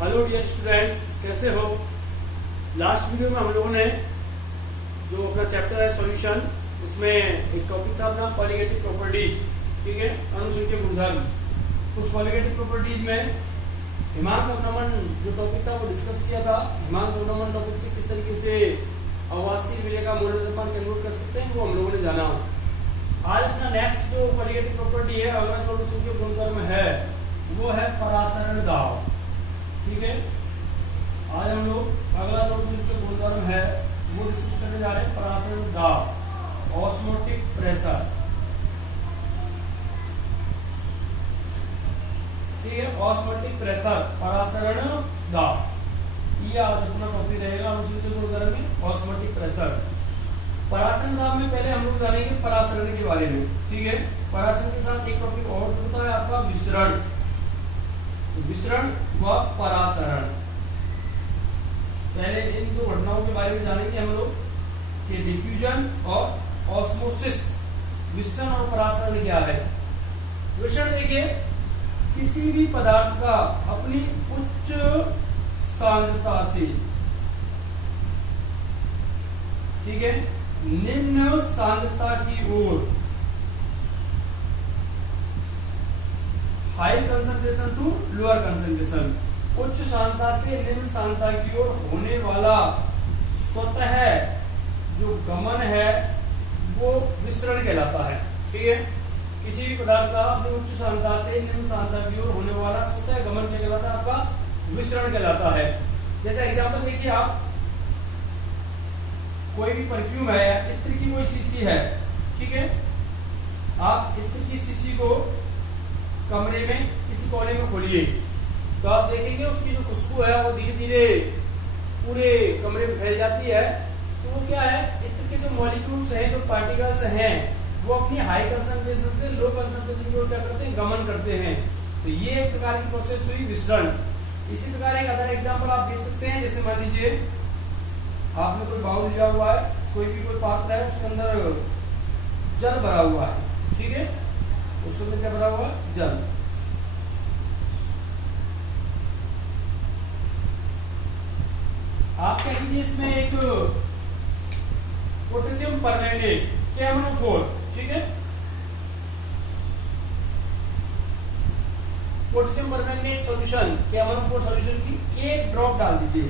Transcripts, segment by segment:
Hello dear students, कैसे हो। Last video में हम लोगों ने जो अपना चैप्टर है सॉल्यूशन, उसमें एक टॉपिक था अपना कॉलिगेटिव प्रॉपर्टीज। ठीक है, अनुसंख्यक गुणधर्म। उस कॉलिगेटिव प्रॉपर्टीज में हिमांक अवनमन जो टॉपिक था वो डिस्कस किया था। हिमांक अवनमन टॉपिक से किस तरीके से अवास्तविक विलय का मूल्यमान कन्वर्ट कर सकते हैं वो हम लोगों ने जाना। आज अपना नेक्स्ट जो कॉलिगेटिव प्रॉपर्टी है, अगला जो अनुसंख्यक गुणधर्म है वो है परासरण दाब। ठीक है, आज हम लोग अगला जो अनुसंख्यक गुणधर्म है वो डिस्कस करने जा रहे हैं, परासरण दाब, ऑस्मोटिक प्रेशर। ठीक है, ऑस्मोटिक प्रेशर, परासरण दाब, ये आज अपना टॉपिक रहेगा अनुसंख्यक गुणधर्म में, ऑस्मोटिक प्रेशर। परासरण दाब में पहले हम लोग जानेंगे परासरण के बारे में। ठीक है, परासरण के साथ एक टॉपिक और होता है आपका विसरण, विसरण व परासरण। पहले इन दो घटनाओं के बारे में जानेंगे हम लोग कि डिफ्यूजन और ऑस्मोसिस, विसरण और परासरण क्या है। विसरण देखिए, किसी भी पदार्थ का अपनी उच्च सांद्रता से, ठीक है, निम्न सांद्रता की ओर, high concentration to lower concentration, उच्च सांद्रता से निम्न सांद्रता की ओर होने वाला स्वतः जो गमन है वो विसरण कहलाता है। ठीक है, किसी भी पदार्थ का अपनी उच्च सांद्रता से निम्न सांद्रता की ओर होने वाला स्वतः गमन क्या कहलाता है, आपका विसरण कहलाता है। जैसे एग्जांपल देखिए, आप कोई भी परफ्यूम है, इत्र की कोई शीशी है, ठीक है, आप इत्र की शीशी को कमरे में किसी कोने में खोलिए तो आप देखेंगे उसकी जो खुशबू है वो धीरे धीरे पूरे कमरे में फैल जाती है। तो वो क्या है, इत्र के जो मॉलिक्यूल्स हैं, जो पार्टिकल्स हैं, वो अपनी हाई कंसंट्रेशन से लो कंसंट्रेशन की ओर क्या करते हैं, गमन करते हैं। तो ये एक प्रकार की प्रोसेस हुई विसरण। इसी प्रकार एक अदर एग्जाम्पल आप देख सकते हैं, जैसे मान लीजिए आपने कोई बाउल लिया हुआ है, कोई पात्र है, उसके अंदर जल भरा हुआ है। ठीक है, उसके अंदर क्या भरा हुआ है, जल। आप कह लीजिए इसमें एक पोटेशियम परमैंगनेट KMnO4, ठीक है, potassium permanganate solution, KMnO4 solution की एक ड्रॉप डाल दीजिए।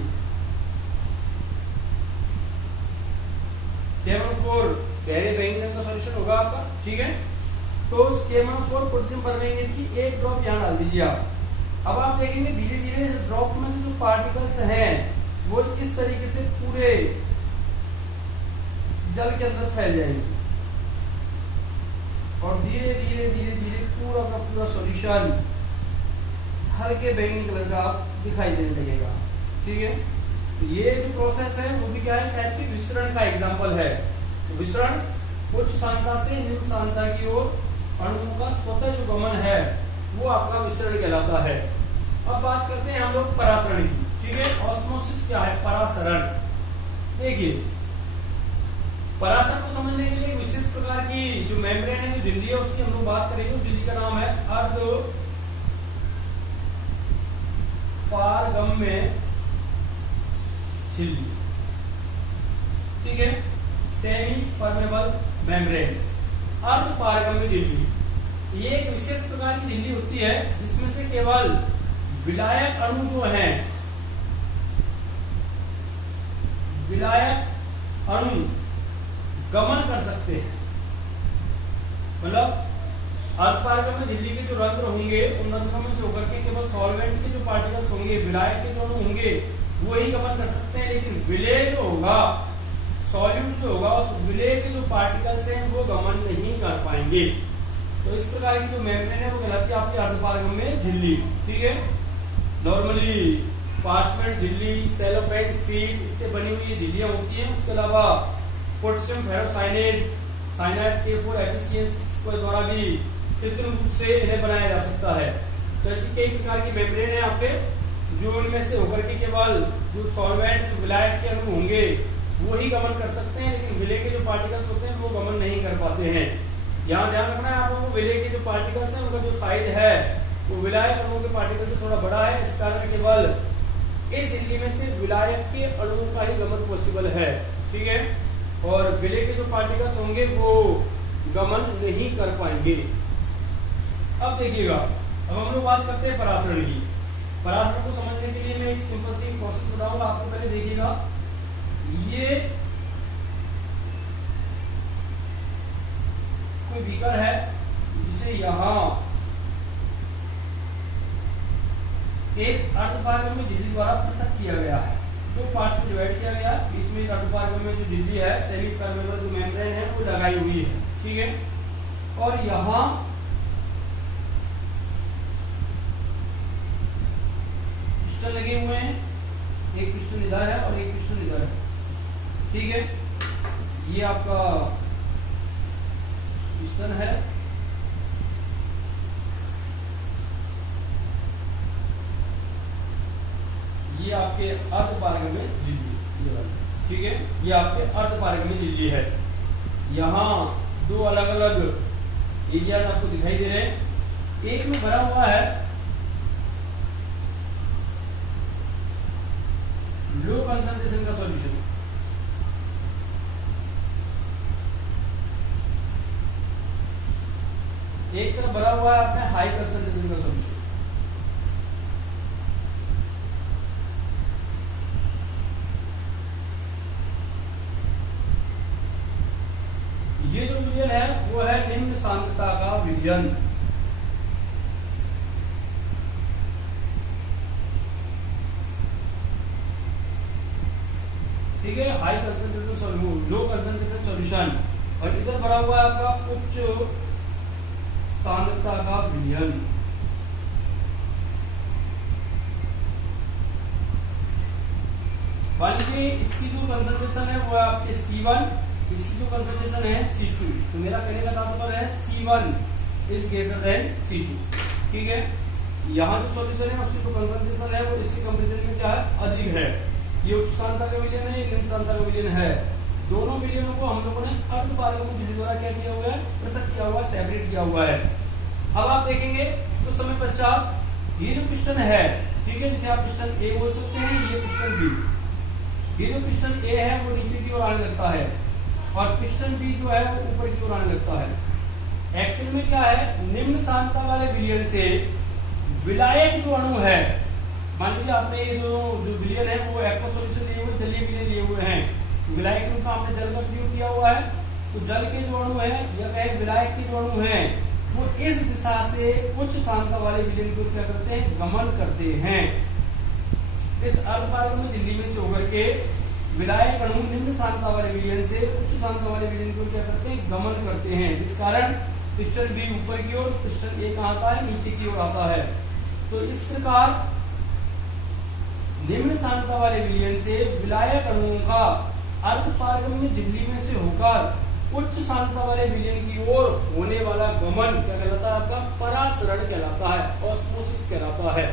KMnO4 गहरे बैंगनी रंग का सॉल्यूशन होगा आपका। ठीक है, तो उस KMnO4 पोटेशियम परमैंगनेट की एक ड्रॉप यहां डाल दीजिए आप। अब आप देखेंगे धीरे धीरे इस ड्रॉप में से जो पार्टिकल्स हैं वो इस तरीके से पूरे जल के अंदर फैल जाएंगे और धीरे धीरे धीरे धीरे पूरा का पूरा सॉल्यूशन हल्के बैंगनी कलर का दिखाई देने लगेगा। ठीक है, तो ये जो प्रोसेस है वो भी क्या है, टाइप की विसरण का एग्जांपल है। विसरण उच्च सांद्रता से निम्न सांद्रता की ओर अणुओं का स्वतः जो गमन है वो आपका विसरण कहलाता है। अब बात करते हैं हम लोग परासरण की। ठीक है, ऑस्मोसिस क्या है, परासरण। देखिए, परासरण को समझने के लिए विशेष प्रकार की जो मेम्ब्रेन है, जो झिल्ली है, उसकी हम लोग बात करेंगे। उस झिल्ली का नाम है अर्ध पारगम्य झिल्ली। ठीक है, सेमी परमेबल मेम्ब्रेन, अर्ध पारगम्य झिल्ली। ये एक विशेष प्रकार की झिल्ली होती है जिसमें से केवल विलायक अणु जो हैं, विलायक अणु गमन कर सकते हैं। मतलब अर्धपारगम्य झिल्ली के जो रंध्र होंगे उन रंध्रों में से होकर के केवल सॉल्वेंट के जो पार्टिकल्स होंगे, विलायक के जो अणु होंगे वो ही गमन कर सकते हैं, लेकिन विलेय जो होगा, सॉल्यूट जो होगा, उस विलेय के जो पार्टिकल्स हैं वो गमन नहीं कर पाएंगे। तो इस प्रकार की जो मेम्ब्रेन है वो कहलाती है आपकी अर्धपारगम्य झिल्ली। ठीक है, नॉर्मली पार्चमेंट झिल्ली, सेलोफेन सीड, इससे बनी हुई झिल्लियां होती हैं। उसके अलावा पोटेशियम फेरोसाइनेट, साइनाइड K4 एफिशिएंसी के द्वारा भी कृत्रिम रूप से इन्हें बनाया जा सकता है। तो ऐसी कई प्रकार की मेम्ब्रेन है आपके, जो उनमें से होकर के केवल जो सॉल्वेंट, जो विलायक के अणु होंगे वो ही गमन कर सकते हैं, लेकिन विलेय के जो पार्टिकल्स होते हैं वो गमन नहीं कर पाते हैं। यहाँ ध्यान रखना है आप लोगों को, विलेय के जो पार्टिकल्स हैं उनका जो साइज है वो विलायक अणुओं के पार्टिकल से थोड़ा बड़ा है। इस कारण केवल इस झिल्ली में से विलायक के अणुओं का ही गमन पॉसिबल है, ठीक है, और विलय के जो पार्टिकल्स होंगे वो गमन नहीं कर पाएंगे। अब देखिएगा, अब हम लोग बात करते हैं परासरण की। परासरण को समझने के लिए मैं एक सिंपल सी प्रोसेस बताऊंगा आपको। पहले देखिएगा, ये कोई बीकर है जिसे यहां एक अर्धपारगम्य झिल्ली द्वारा पृथक किया गया है, दो पार्ट में डिवाइड किया गया, बीच में एक अर्धपारगम्य जो झिल्ली है, सेमी परमेबल जो मेम्ब्रेन है वो लगाई हुई है, ठीक है, और यहां पिस्टन लगे हुए हैं, एक पिस्टन इधर है और एक पिस्टन इधर है, ठीक है, ये आपका पिस्टन है, ये आपके अर्धपारगम्य झिल्ली, ठीक है, ये आपके अर्धपारगम्य झिल्ली है। यहाँ दो अलग अलग एरिया आपको दिखाई दे रहे हैं। एक में भरा हुआ है लो कंसंट्रेशन का सॉल्यूशन, एक तरफ भरा हुआ है आपने हाई कंसंट्रेशन का सॉल्यूशन। ये जो विलयन है वो है निम्न सांद्रता का विलयन। ठीक है, high concentration low concentration solution, और इधर भरा हुआ है आपका उच्च सांद्रता का विलयन। मान लीजिए इसकी जो कंसंट्रेशन है वो है आपके C1, इसकी जो कंसंट्रेशन है C2, तो मेरा कहने का तात्पर्य है C1 is greater than C2, ठीक है। यहाँ जो सॉल्यूशन है उसकी जो कंसंट्रेशन है वो इसके कंपैरिजन में क्या है, अधिक है। ये उच्च सांद्रता का विलयन है, ये निम्न सांद्रता का विलयन है। दोनों विलयनों को हम लोगों ने अर्धपारगम्य झिल्ली द्वारा क्या किया हुआ है, पृथक किया हुआ है, सेपरेट किया हुआ है। अब आप देखेंगे तो समय पश्चात ये जो पिस्टन है, ठीक है, जिसे आप पिस्टन ए बोल सकते हैं, ये पिस्टन बी, ये जो पिस्टन ए है वो नीचे की ओर आने लगता है और पिस्टन बी जो है वो ऊपर की ओर आने लगता है। एक्चुअल में क्या है, निम्न सांद्रता वाले विलयन से विलायक जो अणु है, मान लीजिए आपने ये जो विलयन है वो एक्वा सॉल्यूशन लिए हुए, जलीय विलयन लिए हुए हैं, विलायक रूप में आपने जल का प्रयोग किया हुआ है, तो जल के जो अणु है या कहे विलायक के जो अणु है वो इस दिशा से उच्च सांद्रता वाले विलयन को क्या करते हैं, गमन करते हैं। इस अर्धपारगम्य झिल्ली में से होकर के विलायक अणु निम्न सांद्रता वाले विलयन से उच्च सांद्रता वाले विलयन को क्या करते हैं, गमन करते हैं, जिस कारण पिस्टन बी ऊपर की ओर, पिस्टन ए कहाँ आता है, नीचे की ओर आता है। तो इस प्रकार निम्न सांद्रता वाले विलयन से विलायक अणुओं का अर्धपारगम्य झिल्ली में से होकर उच्च सांद्रता वाले विलयन की ओर होने वाला गमन क्या कहलाता है, आपका परासरण कहलाता है, ऑस्मोसिस कहलाता है,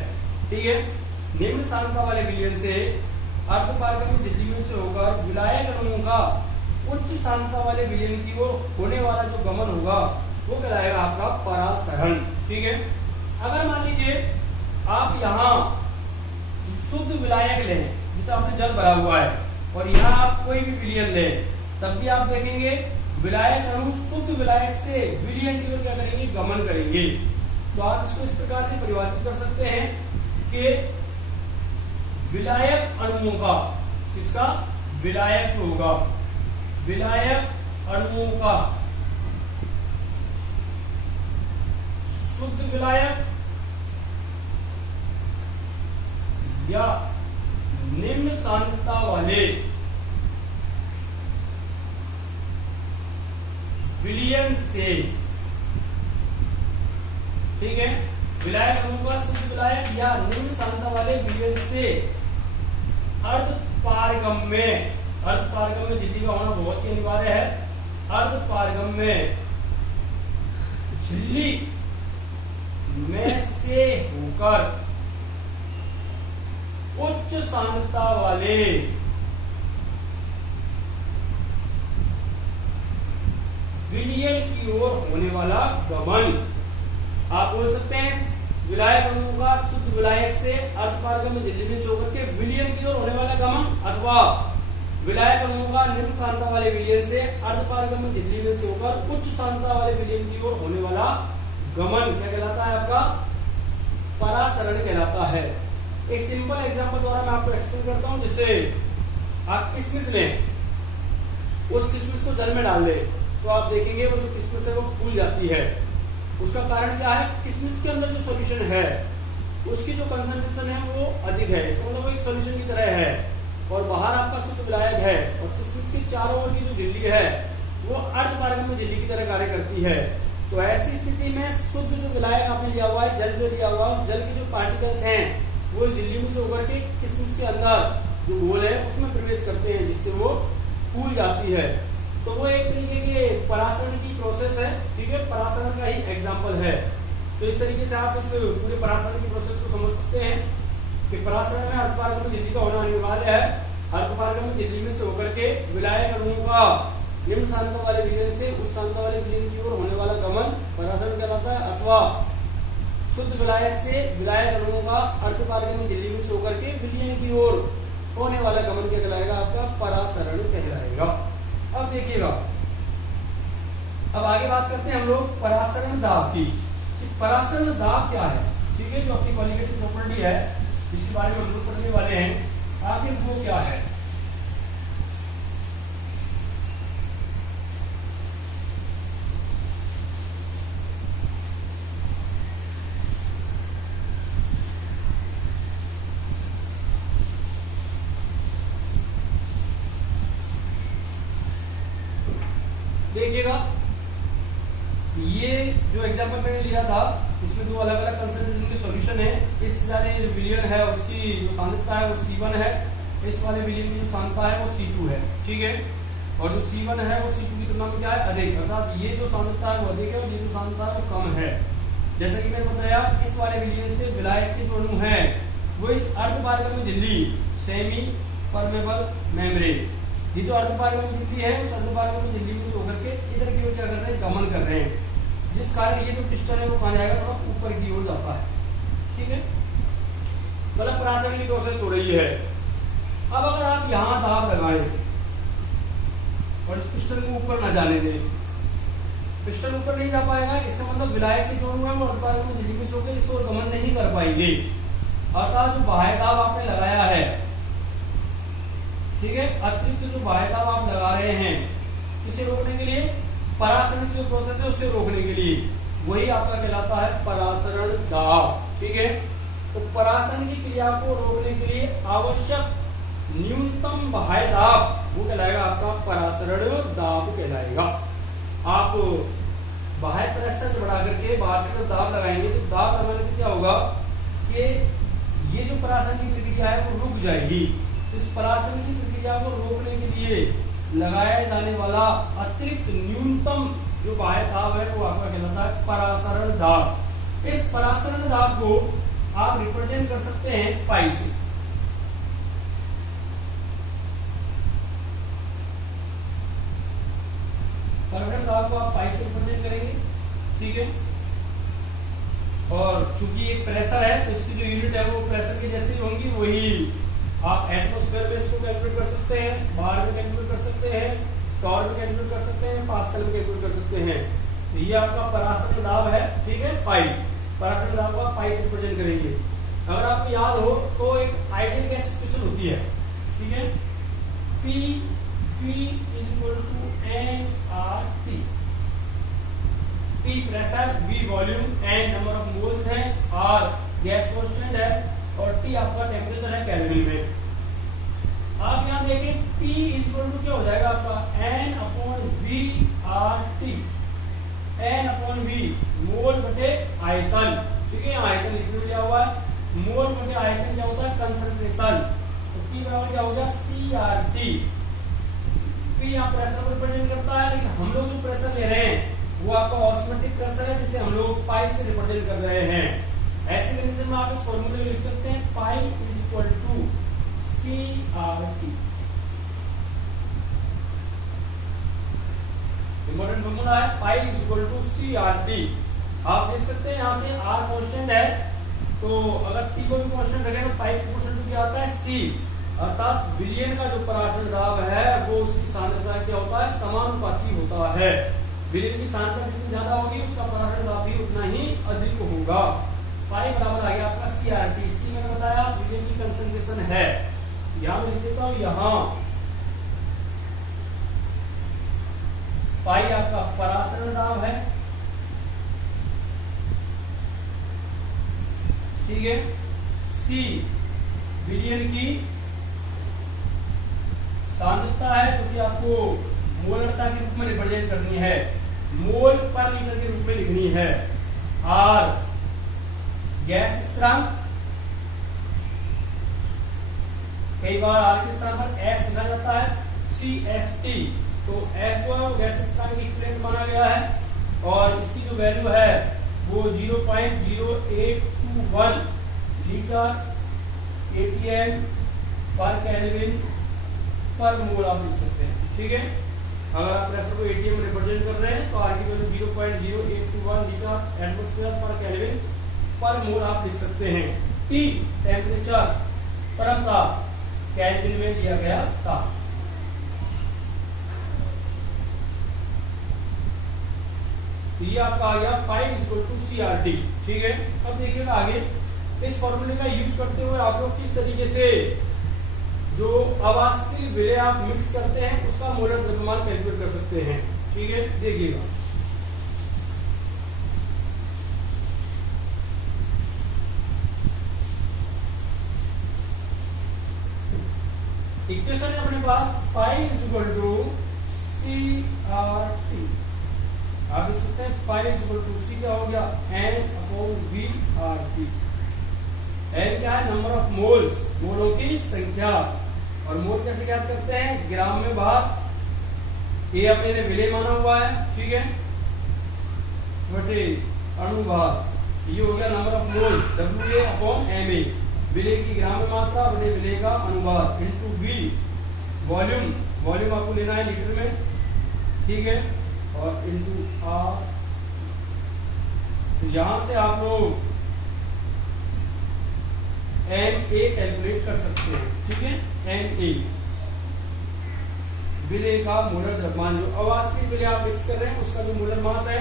ठीक है। निम्न सांद्रता वाले विलयन से अर्धपारगम्य झिल्ली में से होकर विलायक अणुओं का उच्च सांद्रता वाले विलयन की ओर होने वाला जो गमन होगा वो कहलाएगा आपका परासरण, ठीक है। अगर मान लीजिए आप यहाँ शुद्ध विलायक लें जिसे आपने जल भरा हुआ है और यहाँ आप कोई भी विलयन लें, तब भी आप देखेंगे विलायक अणु शुद्ध विलायक से विलयन की ओर क्या करेंगे, गमन करेंगे। तो आप इसको इस प्रकार से परिभाषित कर सकते हैं कि विलायक अणुओं का, किसका, विलायक होगा, विलायक अणुओं का शुद्ध विलायक या निम्न सांद्रता वाले विलयन से, ठीक है, विलायक अणु का शुद्ध विलायक या निम्न सांद्रता वाले विलयन से अर्धपारगम्य, अर्धपारगम्य झिल्ली का होना बहुत ही अनिवार्य है, अर्धपारगम्य झिल्ली में से होकर उच्च सांद्रता वाले विलयन की ओर होने वाला गमन, आप बोल सकते हैं विलायक अणुओं का शुद्ध विलायक से अर्धपारगम्य झिल्ली में से होकर के विलयन की ओर होने वाला गमन, अथवा विलायक अणुओं का निम्न सांद्रता वाले विलयन से अर्धपारगम्य झिल्ली में से होकर उच्च सांद्रता वाले विलयन की ओर होने वाला गमन क्या कहलाता है? आपका परासरण कहलाता है। एक सिंपल एग्जांपल द्वारा मैं आपको एक्सप्लेन करता हूं। जैसे आप किशमिश में उस किशमिश को जल में डाल दे तो आप देखेंगे वो जो किशमिश है वो फूल जाती है। उसका कारण क्या है? किशमिश के अंदर जो सॉल्यूशन है उसकी जो कंसंट्रेशन है वो अधिक है, इसका मतलब वो एक सॉल्यूशन की तरह है, और बाहर आपका शुद्ध विलायक है, और किशमिश के चारों ओर की जो झिल्ली है वो अर्धपारगम्य झिल्ली की तरह कार्य करती है। तो ऐसी स्थिति में शुद्ध जो विलायक आपने लिया हुआ है, जल जो लिया हुआ है, उस जल के जो पार्टिकल्स हैं वो झिल्ली में से होकर के किशमिश के अंदर जो घोल है उसमें प्रवेश करते हैं, जिससे वो फूल जाती है। तो वो एक तरीके के परासरण की प्रोसेस है, ठीक है, परासरण का ही एग्जाम्पल है। तो इस तरीके से आप इस पूरे परासरण की प्रोसेस को समझ सकते हैं कि परासरण में अर्धपारगम्य झिल्ली का होना अनिवार्य है। अर्धपारगम्य झिल्ली में से होकर के विलायक अणुओं का निम्न सांद्रता वाले विलयन से उच्च सांद्रता वाले विलयन की ओर होने वाला गमन परासरण कहलाता है, अथवा शुद्ध विलायक से विलायक अणुओं का अर्धपारगम्य झिल्ली में से होकर के विलयन की ओर होने वाला गमन क्या कहलाएगा? आपका परासरण कहलाएगा। अब देखिएगा, अब आगे बात करते हैं हम लोग परासरण दाब की। परासरण दाब क्या है? ठीक है, जो आपकी क्वालिटेटिव प्रॉपर्टी है जिसके बारे में हम लोग पढ़ने वाले हैं, आखिर वो क्या है? देखिएगा, ये जो एग्जांपल मैंने लिया था इसमें दो अलग अलग कंसंट्रेशन के सॉल्यूशन है। इस वाले विलयन है उसकी जो सांद्रता है वो C1 है, इस वाले विलयन की जो सांद्रता है वो C2 है, ठीक है, और जो C1 है वो C2 की तुलना में क्या है? अधिक, अर्थात ये जो सांद्रता है वो अधिक है और ये जो सांद्रता है वो कम है। जैसा कि मैंने बताया, इस वाले विलयन से विलायक के जो अणु है वो इस अर्धपारगम्य झिल्ली सेमी परमेबल मेम्ब्रेन, ये जो अर्धपारगम्य झिल्ली है उस अर्धपारगम्य झिल्ली में से होकर के इधर की ओर क्या कर रहे हैं? गमन कर रहे हैं, जिस कारण ये जो पिस्टन है वो कहां जाएगा? थोड़ा ऊपर की ओर जाता है, ठीक है, मतलब परासरण की प्रोसेस हो रही है। अब अगर आप यहां दाब लगाएं और इस पिस्टन को ऊपर ना जाने दें, पिस्टन ऊपर नहीं जा पाएगा, इसका मतलब विलायक के जो अणु है वो अर्धपारगम्य झिल्ली में से होकर इस ओर गमन नहीं कर पाएंगे। अर्थात जो बाह्य दाब आपने लगाया है, ठीक है, अतिरिक्त जो बाह्य दाब आप लगा रहे हैं इसे रोकने के लिए, परासरण की जो प्रोसेस है उसे रोकने के लिए, वही आपका कहलाता है परासरण दाब, ठीक है। तो परासरण की क्रिया को रोकने के लिए आवश्यक न्यूनतम बाह्य दाब वो कहलाएगा आपका परासरण दाब कहलाएगा। आप बाह्य प्रेशर बढ़ा करके बाहर की तरफ दाब लगाएंगे तो दाब लगाने से क्या होगा कि ये जो परासरण की प्रक्रिया है वो रुक जाएगी। इस परासरण की प्रक्रिया को रोकने के लिए लगाया जाने वाला अतिरिक्त न्यूनतम जो बाह्य दाब है वो आपका कहलाता है परासरण दाब। इस परासरण दाब को आप रिप्रेजेंट कर सकते हैं पाई से। परासरण दाब को आप पाई से रिप्रेजेंट करेंगे, ठीक है। और चूंकि एक प्रेशर है तो इसकी जो यूनिट है वो प्रेशर की जैसी होंगी, वही आप एटमॉस्फेयर में इसको कैलकुलेट कर सकते हैं, बार में कैलकुलेट कर सकते हैं, टॉर में कैलकुलेट कर सकते हैं, पास्कल में कैलकुलेट कर सकते हैं। तो ये आपका परासरण दाब है, ठीक है, पाई। परासरण दाब को आप पाई से रिप्रेजेंट करेंगे। अगर आपको याद हो तो एक आइडियल गैस सिचुएशन होती है, ठीक है, P = nRT। P pressure, V volume, N number of moles है, R गैस कांस्टेंट है और T आपका टेम्परेचर है केल्विन में। आप यहां देखें P = क्या हो जाएगा आपका N/V/RT। N/V मोल बटे आयतन, ठीक है, आयतन लिखने में लिया हुआ है, मोल बटे आयतन क्या होता है? कंसंट्रेशन। तो P बराबर क्या हो गया? CRT। P यहाँ प्रेशर को रिप्रेजेंट करता है, लेकिन हम लोग जो प्रेशर ले रहे हैं वो आपका ऑस्मोटिक प्रेशर है जिसे हम लोग पाई से रिप्रेजेंट कर रहे हैं। ऐसे कंडीशन में आप इस फॉर्मूले में लिख सकते हैं पाई = CRT। इंपॉर्टेंट फॉर्मूला है पाई = CRT। आप देख सकते हैं यहाँ से R कांस्टेंट है तो अगर टी को भी कांस्टेंट रखें तो पाई प्रोपोर्शनल टू क्या आता है सी, अर्थात विलयन का जो पराशरण दाब है वो उसकी सांद्रता क्या होता है, समानुपाती होता है। विलयन की सांद्रता जितनी ज्यादा होगी उसका पराशरण दाब भी उतना ही अधिक होगा। पाई बराबर आ गया आपका CRT। सी मैंने बताया विलयन की कंसंट्रेशन है, यहां मैं लिख देता हूं, यहां पाई आपका पराशरण दाब है, ठीक है। सी विलयन की सांद्रता है क्योंकि आपको मोलरता के रूप में रिप्रेजेंट करनी है, मोल पर लीटर के रूप में लिखनी है। आर गैस स्थिरांक, कई बार आर के स्थान पर एस लिखा जाता है, CST, तो एस जो है वो गैस स्थिरांक की इक्विवेलेंट माना गया है और इसकी जो वैल्यू है वो 0.0821 लीटर ATM पर केल्विन पर मोल आप लिख सकते हैं, ठीक है। अगर आप प्रेशर को ATM में रिप्रेजेंट कर रहे हैं तो आर की वैल्यू 0.0821 लीटर एटमॉस्फेयर पर केल्विन पर मोल आप लिख सकते हैं। T टेम्परेचर, परम ताप केल्विन में दिया गया था। ये आपका आ गया पाई इक्वल टू CRT, ठीक है। अब देखिएगा आगे इस फॉर्मूले का यूज करते हुए आप लोग किस तरीके से जो अवाष्पशील विलय आप मिक्स करते हैं उसका मोलर द्रव्यमान कैलकुलेट कर सकते हैं, ठीक है। देखिएगा इक्वेशन है अपने पास, पाई इक्वल टू CRT, आप देख सकते हैं पाई इक्वल टू सी क्या हो गया, N/V/RT। एन क्या है, नंबर ऑफ मोल्स, मोलों की संख्या, और मोल कैसे ज्ञात करते हैं, ग्राम में भार। ए अपने ने विलय माना हुआ है, ठीक है, बटे अणुभार, ये हो गया नंबर ऑफ मोल्स, WA/MA, विलय की ग्राम में मात्रा बटे विलय का अनुभार, इंटू V वॉल्यूम, वॉल्यूम आपको लेना है लीटर में, ठीक है, और इंटू R। तो यहां से आप लोग MA कैलकुलेट कर सकते हैं, ठीक है। MA विलय का मोलर द्रव्यमान, जो अवाष्पशील विलय आप मिक्स कर रहे हैं उसका जो मोलर मास है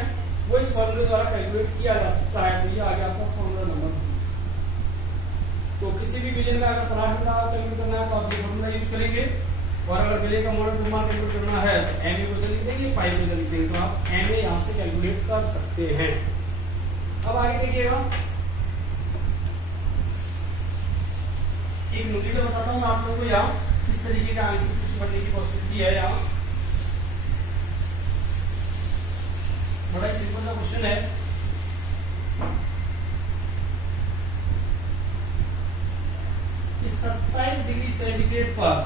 वो इस फॉर्मूले द्वारा कैलकुलेट किया जा सकता है। तो ये आ गया आपका फॉर्मूला नंबर। तो किसी भी विलय का अगर पराशरण दाब कैलकुलेट करना है तो आप ये फॉर्मूला यूज करेंगे, और अगर विलय का मोलर द्रव्यमान कैलकुलेट करना है तो MA को लिख देंगे, पाई को लिख देंगे, तो आप MA यहां से कैलकुलेट कर सकते हैं। अब आगे देखिएगा, एक न्यूमेरिकल बताता हूं आप लोगों को, यहाँ किस तरीके का आंसर कुछ बनने की पॉसिबिलिटी है। यहाँ बड़ा ही सिंपल सा क्वेश्चन है, कि 27 डिग्री सेंटीग्रेड पर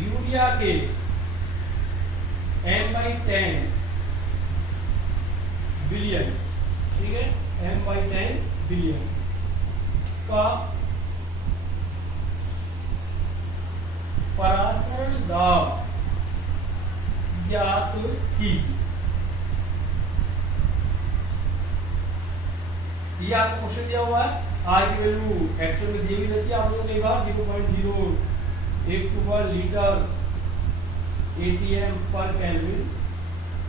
यूरिया के M/10 बिलियन, ठीक है, M/10 बिलियन का पराशरण दाब ज्ञात कीजिए। ये आपको क्वेश्चन दिया हुआ है, आर की वैल्यू एक्चुअल में दी हुई रहती है आप लोगों को, कई बार 0.0821 लीटर ATM पर केल्विन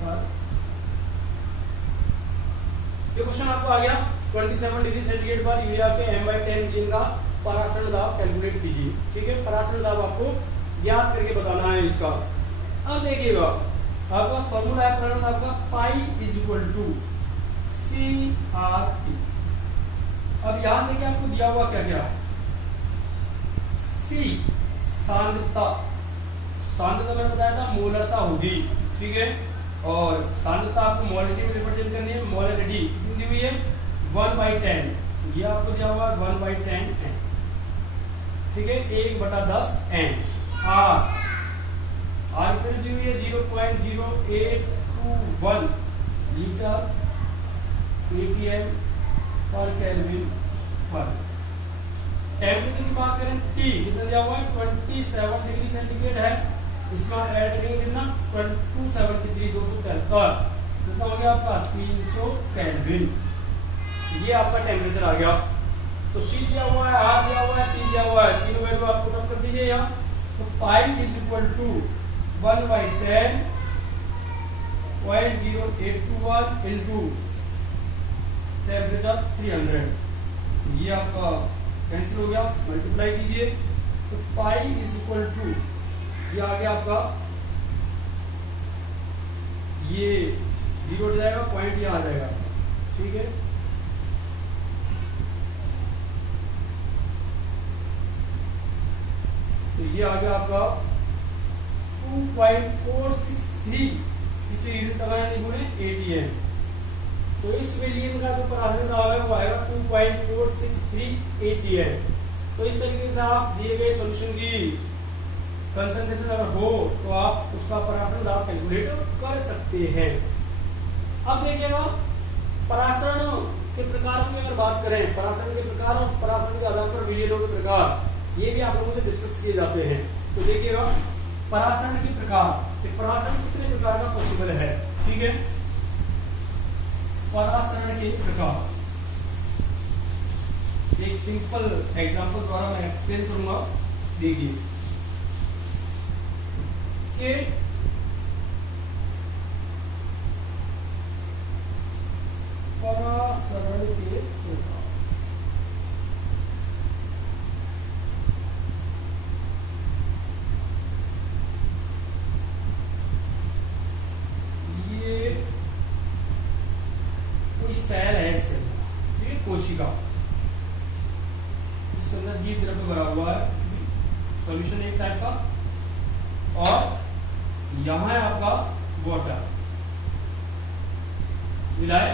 पर। ये क्वेश्चन आपको आ गया, 27 डिग्री सेंटीग्रेड पर यूरिया के M/10 बिलियन का पराशरण दाब कैलकुलेट कीजिए, ठीक है। पराशरण दाब आपको ज्ञात करके बताना है इसका। अब देखिएगा आपके पास फॉर्मूला है पराशरण दाब का, pi is equal to CRT। अब याद देखिए आपको दिया हुआ क्या क्या, C सांद्रता, सांद्रता मैंने बताया था मोलरता होगी, ठीक है, और सांद्रता आपको मोलरिटी में रिप्रेजेंट करनी है, मोलरिटी कितनी दी हुई है 1/10, ये आपको दिया हुआ 1/10 N, ठीक है, 1/10 N। आर पर दी हुई है 0.0821 लीटर ATM पर केल्विन पर। टेम्परेचर की बात करें, T कितना दिया हुआ है 27 डिग्री सेंटीग्रेड है, इसमें ऐड करेंगे कितना 273 कितना हो गया आपका 300 केल्विन। ये आपका टेम्परेचर आ गया। तो C दिया हुआ है, R दिया हुआ है, T दिया हुआ है, तीनों वैल्यू आप पुट अप कर दीजिए यहाँ। तो pi is equal to 1/10.0821 into temperature 300। ये आपका कैंसिल हो गया, मल्टीप्लाई कीजिए। तो पाई इज इक्वल टू ये आ गया आपका, ये 0 हो जाएगा, पॉइंट यहाँ आ जाएगा, ठीक है। तो ये आ गया आपका 2.463 ATM। तो इस विलियन का जो पराधीन है वो आएगा 2.463 ATM। तो इस तरीके से आप दिए गए सॉल्यूशन की कंसंट्रेशन अगर हो तो आप उसका पराधीन आप कैलकुलेट कर सकते हैं। अब देखिएगा परासरण के प्रकारों की अगर बात करें, परासरण के प्रकार और परासरण के आधार पर विलियनों के प्रकार ये भी आप लोगों से डिस्कस किए जाते हैं। तो देखिएगा परासरण के प्रकार, परासरण कितने प्रकार का पॉसिबल है, ठीक है। परासरण के प्रकार एक सिंपल एग्जांपल द्वारा मैं एक्सप्लेन करूंगा। देखिए कि परासरण के प्रकार, सेल है, सेल ये कोशिका, इसके अंदर जीव द्रव्य भरा हुआ है, सॉल्यूशन एक टाइप का, और यहां है आपका वाटर मिलाए,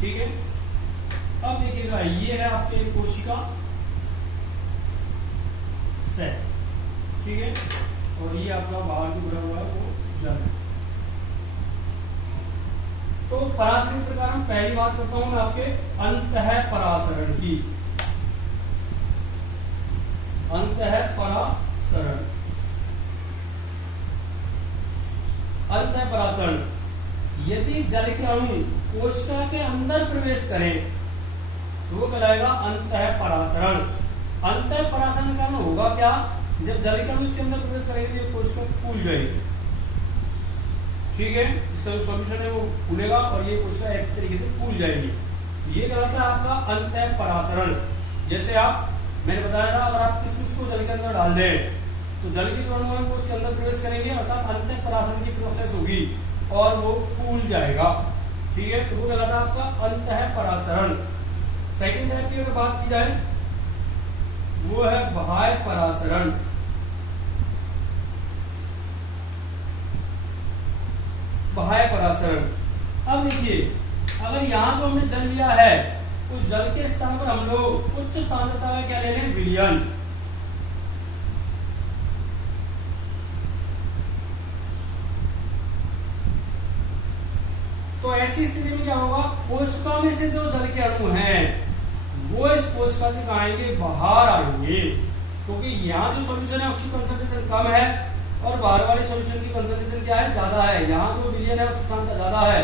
ठीक है। अब देखिएगा ये है आपके कोशिका सेल, ठीक है, और ये आपका बाहर जो भरा हुआ है वो जल है। तो परासरण के प्रकार हम पहली बात करता हूं मैं आपके अंतः परासरण की। अंतः परासरण, अंतः परासरण यदि जल के अणु कोशिका के अंदर प्रवेश करें तो वो कहलाएगा अंतः परासरण। अंतः परासरण का मतलब होगा क्या, जब जल के अणु इसके अंदर प्रवेश करेंगे तो कोशिका फूल जाएगी, ठीक है, इसका जो सॉल्यूशन है वो फूलेगा और ये कोशिका इस तरीके से फूल जाएगी। ये कहलाता है आपका अंतः परासरण। जैसे आप मैंने बताया था, अगर आप किशमिश को जल के अंदर डाल दें तो जल के जो अणु है वो उसके अंदर प्रवेश करेंगे, अर्थात अंतः परासरण की प्रोसेस होगी और वो फूल जाएगा, ठीक है। तो वो कहलाता है आपका अंतः परासरण। सेकेंड टाइप की अगर बात की जाए वो है बाह्य परासरण। बाह्य परासरण, अब देखिए अगर यहां जो हमने जल लिया है उस जल के स्थान पर हम लोग उच्च सांद्रता का क्या ले रहे हैं, विलयन। तो ऐसी स्थिति में क्या होगा, कोशिका में से जो जल के अणु हैं वो इस कोशिका से कहाँ आएंगे, बाहर आएंगे, क्योंकि यहाँ जो सॉल्यूशन है उसकी कंसंट्रेशन कम है और बाहर वाले सॉल्यूशन की कंसंट्रेशन क्या है, ज्यादा है। यहाँ जो विलयन है उसकी सांद्रता ज्यादा है,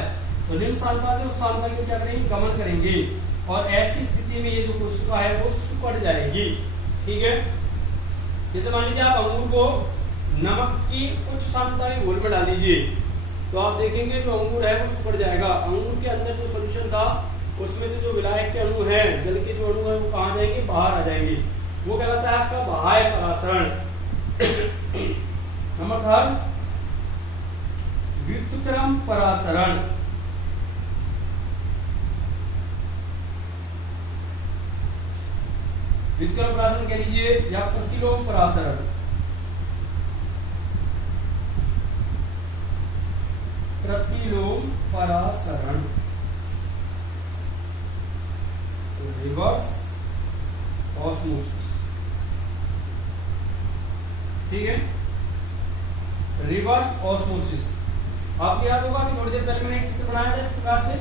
तो निम्न सांद्रता से उस सांद्रता को क्या करेंगे, गमन करेंगे, और ऐसी स्थिति में ये जो कोशिका है वो सुकड़ जाएगी, ठीक है। जैसे मान लीजिए आप अंगूर को नमक की उच्च सांद्रता के घोल में डाल दीजिए तो आप देखेंगे जो अंगूर है वो सुकड़ जाएगा। अंगूर के अंदर जो सॉल्यूशन था उसमें से जो विलायक के अणु हैं, जल के जो अणु है वो कहाँ जाएंगे, बाहर आ जाएंगे। वो कहलाता है आपका बाह्य परासरण। नंबर 3 व्युत्क्रम परासरण। व्युत्क्रम परासरण कह लीजिए या प्रतिलोम परासरण। प्रतिलोम परासरण, रिवर्स ऑस्मोसिस, ठीक है। रिवर्स ऑस्मोसिस आपको याद होगा कि थोड़ी देर पहले मैंने एक चित्र बनाया था इस प्रकार से,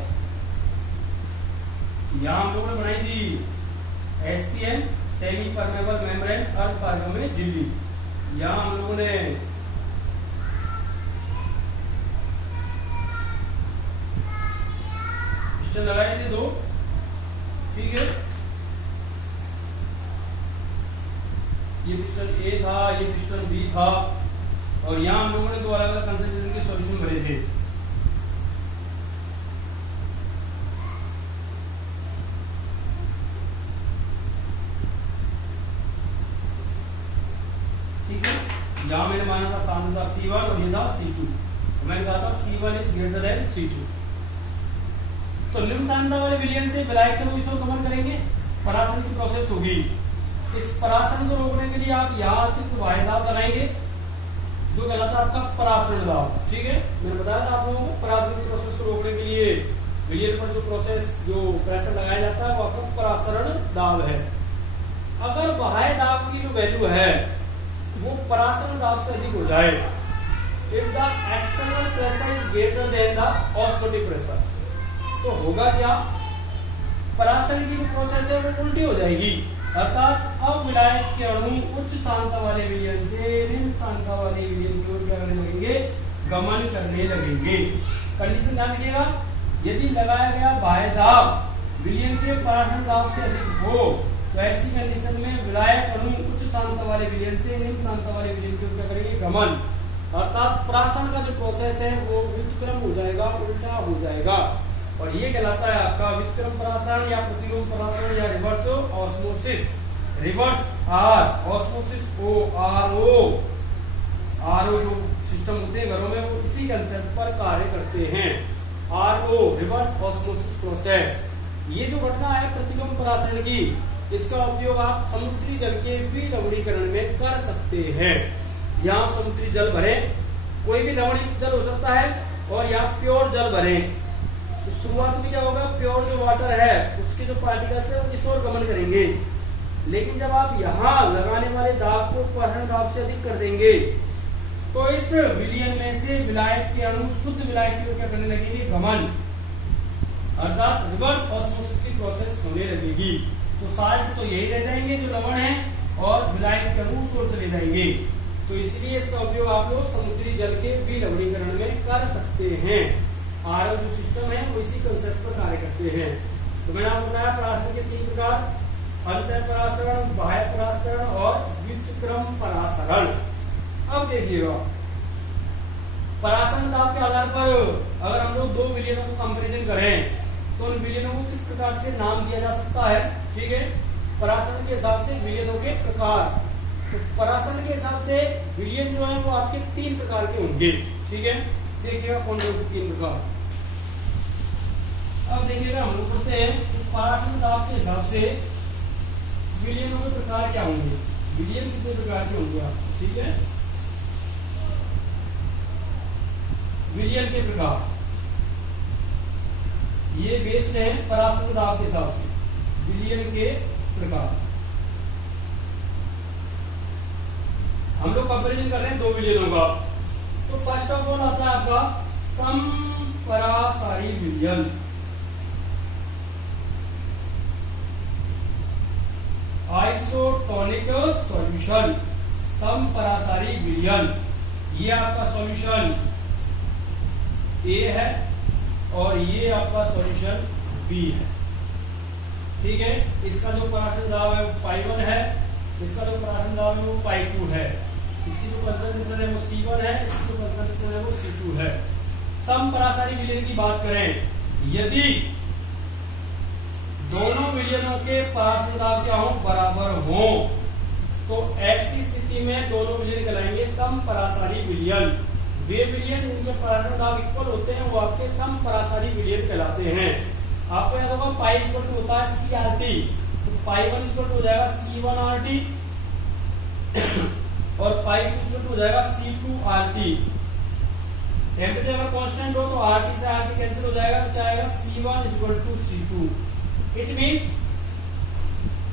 यहां हम लोगों ने बनाई थी SPN सेमी परमेबल मेम्ब्रेन अर्ध पारगम्य झिल्ली। यहाँ हम लोगों ने पिस्टन लगाए थे 2, ठीक है। ये पिस्टन ए था, ये पिस्टन बी था, और यहाँ हम लोगों ने 2 अलग अलग कंसंट्रेशन के सॉल्यूशन भरे थे। ठीक है, यहाँ मैंने माना था सांद्रता C1 और ये था C2, तो मैंने कहा था C1 is greater than C2। तो निम्न सांद्रता वाले विलयन से विलायक के इसको कवर करेंगे, परासरण की प्रोसेस होगी। इस परासरण को रोकने के लिए आप यहाँ अतिरिक्त बाह्य दाब लगाएंगे, जो कहलाता है आपका परासरण दाब। ठीक है, मैंने बताया था आप लोगों को परासरण की प्रोसेस को रोकने के लिए विलयन पर जो प्रोसेस जो प्रेशर लगाया जाता है वो आपका परासरण दाब है। अगर बाह्य दाब की जो वैल्यू है वो परासरण दाब से अधिक हो जाए, if the external pressure is greater than the osmotic pressure, तो होगा क्या, परासरण की जो प्रोसेस है वो उल्टी हो जाएगी, अर्थात अब विलायक के अणु उच्च सांद्रता वाले विलयन से निम्न सांद्रता वाले विलयन की ओर क्या करने लगेंगे, गमन करने लगेंगे। कंडीशन ध्यान रखिएगा, यदि लगाया गया बाह्य दाब विलयन के परासरण दाब से अधिक हो तो ऐसी कंडीशन में विलायक अणु उच्च सांद्रता वाले विलयन से निम्न सांद्रता वाले विलयन की ओर क्या करेंगे, गमन, अर्थात परासरण का जो प्रोसेस है वो व्युत्क्रम हो जाएगा, उल्टा हो जाएगा, और ये कहलाता है आपका व्युत्क्रम परासरण या प्रतिलोम परासरण या reverse osmosis. Reverse R osmosis O, RO जो सिस्टम होते हैं घरों में वो इसी कंसेप्ट पर कार्य करते हैं। RO reverse osmosis process. ये जो घटना है प्रतिलोम परासरण की, इसका उपयोग आप समुद्री जल के विलवणीकरण में कर सकते हैं। यहाँ समुद्री जल भरे, कोई भी लवणीय जल हो सकता है, और यहाँ प्योर जल भरे, तो शुरुआत में क्या होगा, प्योर जो वाटर है उसके जो पार्टिकल्स है वो इस ओर गमन करेंगे, लेकिन जब आप यहाँ लगाने वाले दाब को परासरण दाब से अधिक कर देंगे तो इस विलयन में से विलायक के अणु शुद्ध विलायक की क्या करने लगेंगे, गमन, अर्थात रिवर्स ऑस्मोसिस की प्रोसेस होने लगेगी। तो साल्ट तो यही रह जाएंगे जो लवण है, और विलायक के अणु उस ओर चले जाएंगे। तो इसलिए इसका उपयोग आप लोग समुद्री जल के विलवणीकरण में कर सकते हैं। आरओ जो सिस्टम है वो इसी कंसेप्ट पर कार्य करते हैं। तो मैंने आपको बताया परासरण के 3 प्रकार, अंतर परासरण, बाह्य परासरण और व्युत्क्रम परासरण। अब देखिएगा, परासरण दाब के आधार पर अगर हम लोग 2 विलयनों को कंपैरिजन करें तो उन विलयनों को किस प्रकार से नाम दिया जा सकता है। ठीक है, परासरण के हिसाब से विलयनों के प्रकार, तो परासरण के हिसाब से विलयन जो है वो आपके 3 प्रकार के होंगे। ठीक है, देखिएगा कौन कौन से 3 प्रकार। अब देखिएगा हम लोग पढ़ते हैं तो परासरण दाब के हिसाब से विलयनों के प्रकार क्या होंगे, विलयन कितने प्रकार के होंगे आप। ठीक है, विलयन के प्रकार ये बेस्ड है परासरण दाब के हिसाब से, विलयन के प्रकार। हम लोग कंपैरिजन कर रहे हैं 2 विलयनों का। तो फर्स्ट ऑफ ऑल आता है आपका समपरासारी विलयन। आइसोटोनिक सॉल्यूशन, समपरासारी विलयन। ये आपका सॉल्यूशन ए है और ये आपका सॉल्यूशन बी है। ठीक है, इसका जो परासरण दाब है वो पाई 1 है, इसका जो परासरण दाब है वो पाई 2 है, इसकी जो कंसंट्रेशन है वो C1 है, इसकी जो कंसंट्रेशन है वो C2 है। समपरासारी विलयन की बात करें, यदि दोनों विलयनों के परासरण दाब क्या हो, बराबर हो, तो ऐसी स्थिति में दोनों विलयन कहलाएंगे समपरासारी विलयन। वे विलयन जिनके परासरण दाब इक्वल होते हैं वो आपके समपरासारी विलयन कहलाते हैं। आपको याद होगा पाई इक्वल टू होता है CRT, तो पाई 1 इक्वल टू हो जाएगा C1RT और पाई 2 इक्वल टू हो जाएगा C2RT। टेम्परेचर अगर कांस्टेंट हो तो RT से RT कैंसिल हो जाएगा, तो क्या आएगा C1 equal to C2। It means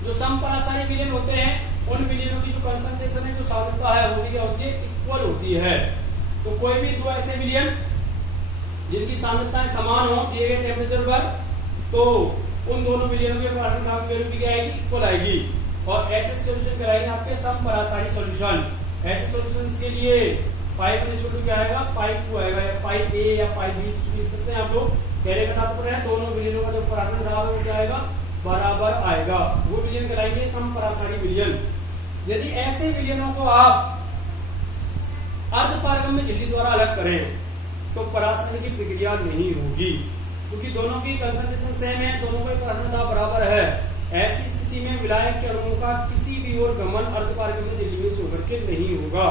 जो समपरासारी विलयन होते हैं उन विलयनों की जो कंसंट्रेशन है, जो सांद्रता है वो भी क्या होती है, इक्वल होती है। तो कोई भी 2 ऐसे विलयन जिनकी सांद्रताएं समान हो दिए गए टेम्परेचर पर, तो उन दोनों विलयनों के परासरण दाब की वैल्यू भी क्या आएगी, इक्वल आएगी। और ऐसे सॉल्यूशन कहलाएंगे आपके समपरासारी सॉल्यूशन। ऐसे सॉल्यूशंस के लिए पाई 1 इक्वल टू क्या आएगा, पाई 2 आएगा, या पाई ए या पाई बी कुछ लिख सकते हैं आप लोग। पहले का तात्पर्य है दोनों विलयनों का जो परागण दाब है वो क्या आएगा, बराबर आएगा। वो विलयन कहलाएंगे समपरासारी विलयन। यदि ऐसे विलयनों को आप अर्धपारगम्य झिल्ली द्वारा अलग करें तो परासरण की प्रक्रिया नहीं होगी, क्योंकि दोनों की कंसंट्रेशन सेम है, दोनों का परागण दाब बराबर है। ऐसी स्थिति में विलायक के अणुओं का किसी भी ओर गमन अर्धपारगम्य झिल्ली में से होकर के नहीं होगा।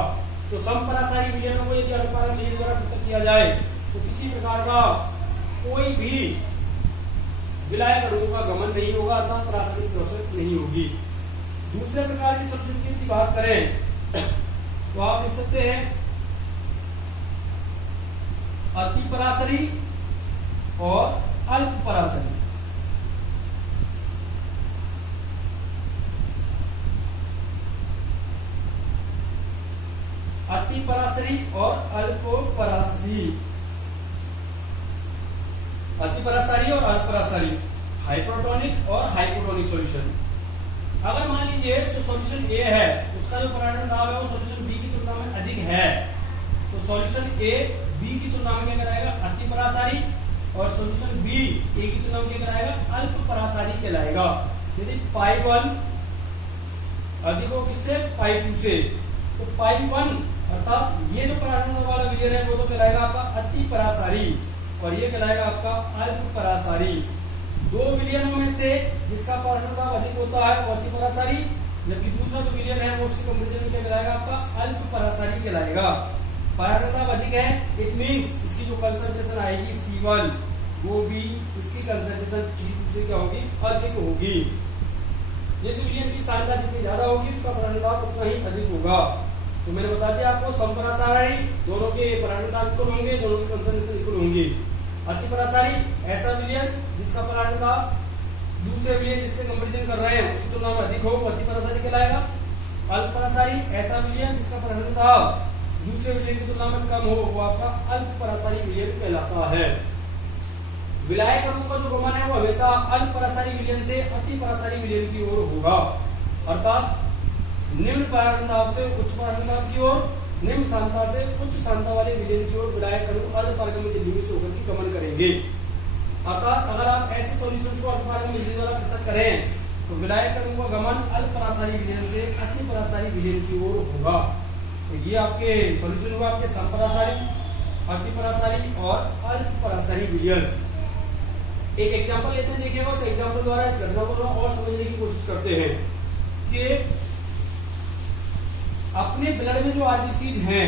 तो समपरासारी विलयनों को यदि अर्धपारगम्य झिल्ली द्वारा पृथक किया जाए तो किसी प्रकार का कोई भी विलायक अणुओं का गमन नहीं होगा, अर्थात परासरण की प्रोसेस नहीं होगी। दूसरे प्रकार की सॉल्यूशन की बात करें तो आप लिख सकते हैं अति परासरी और अल्प परासरी। अति परासरी और अल्प परासरी। अति परासरी और अल्प परासरी, हाइपोटोनिक और हाइपोटोनिक सॉल्यूशन। अगर मान लीजिए जो सॉल्यूशन ए है उसका जो परागण दाब है वो सॉल्यूशन बी की तुलना में अधिक है, तो सॉल्यूशन ए बी की तुलना में क्या कराएगा, अति परासारी, और सॉल्यूशन बी ए की तुलना में क्या कराएगा, अल्प परासारी कहलाएगा। यदि पाई 1 अधिक हो किससे, पाई 2 से, तो पाई 1 अर्थात ये जो परागण दाब वाला विलयन है वो तो कहलाएगा आपका अति परासारी और ये कहलाएगा आपका अल्प परासारी। दो विलयनों में से जिसका परागण दाब अधिक होता है वो अति परासारी, जबकि दूसरा जो विलयन है वो उसके कंपैरिजन में क्या कहलाएगा, आपका अल्प परासारी कहलाएगा। परागण दाब अधिक है, इट मींस इसकी जो कंसंट्रेशन आएगी C1 वो भी इसकी कंसंट्रेशन T2 से क्या होगी, अधिक होगी। जिस विलयन की सांद्रता जितनी ज्यादा होगी उसका परागण दाब उतना ही अधिक होगा। तो मैंने बता दिया आपको समपरासारी दोनों के परागण दाब इक्वल होंगे, दोनों की कंसंट्रेशन इक्वल होंगी। अति परासारी ऐसा विलयन जिसका परागण दाब दूसरे विलयन जिससे कंपैरिजन कर रहे हैं उसकी तुलना में अधिक हो, अति परासारी कहलाएगा। अल्प परासारी ऐसा विलयन जिसका परागण दाब दूसरे विलयन की तुलना में कम हो, वो आपका अल्प परासारी विलयन कहलाता है। विलायक अणु का जो गमन है वो हमेशा अल्प परासारी विलयन से अति परासारी विलयन की ओर होगा, अर्थात निम्न परागण दाब से उच्च परागण दाब की ओर, निम्न सांद्रता से उच्च सांद्रता वाले विलयन की ओर विलायक अणु अर्धपारगम्य झिल्ली से होकर के गमन करेंगे। अर्थात अगर आप ऐसे सॉल्यूशंस को अर्धपारगम्य झिल्ली द्वारा पृथक करें तो विलायक अणु का गमन अल्प परासारी विलयन से अति परासारी विलयन की ओर होगा। तो ये आपके सॉल्यूशन हुआ आपके समपरासारी, अति परासारी और अल्प परासारी विलयन। एक एग्जांपल लेते हैं, देखिएगा उस एग्जांपल द्वारा इस घटना को और समझने की कोशिश करते हैं कि अपने ब्लड में जो आरबीसीज हैं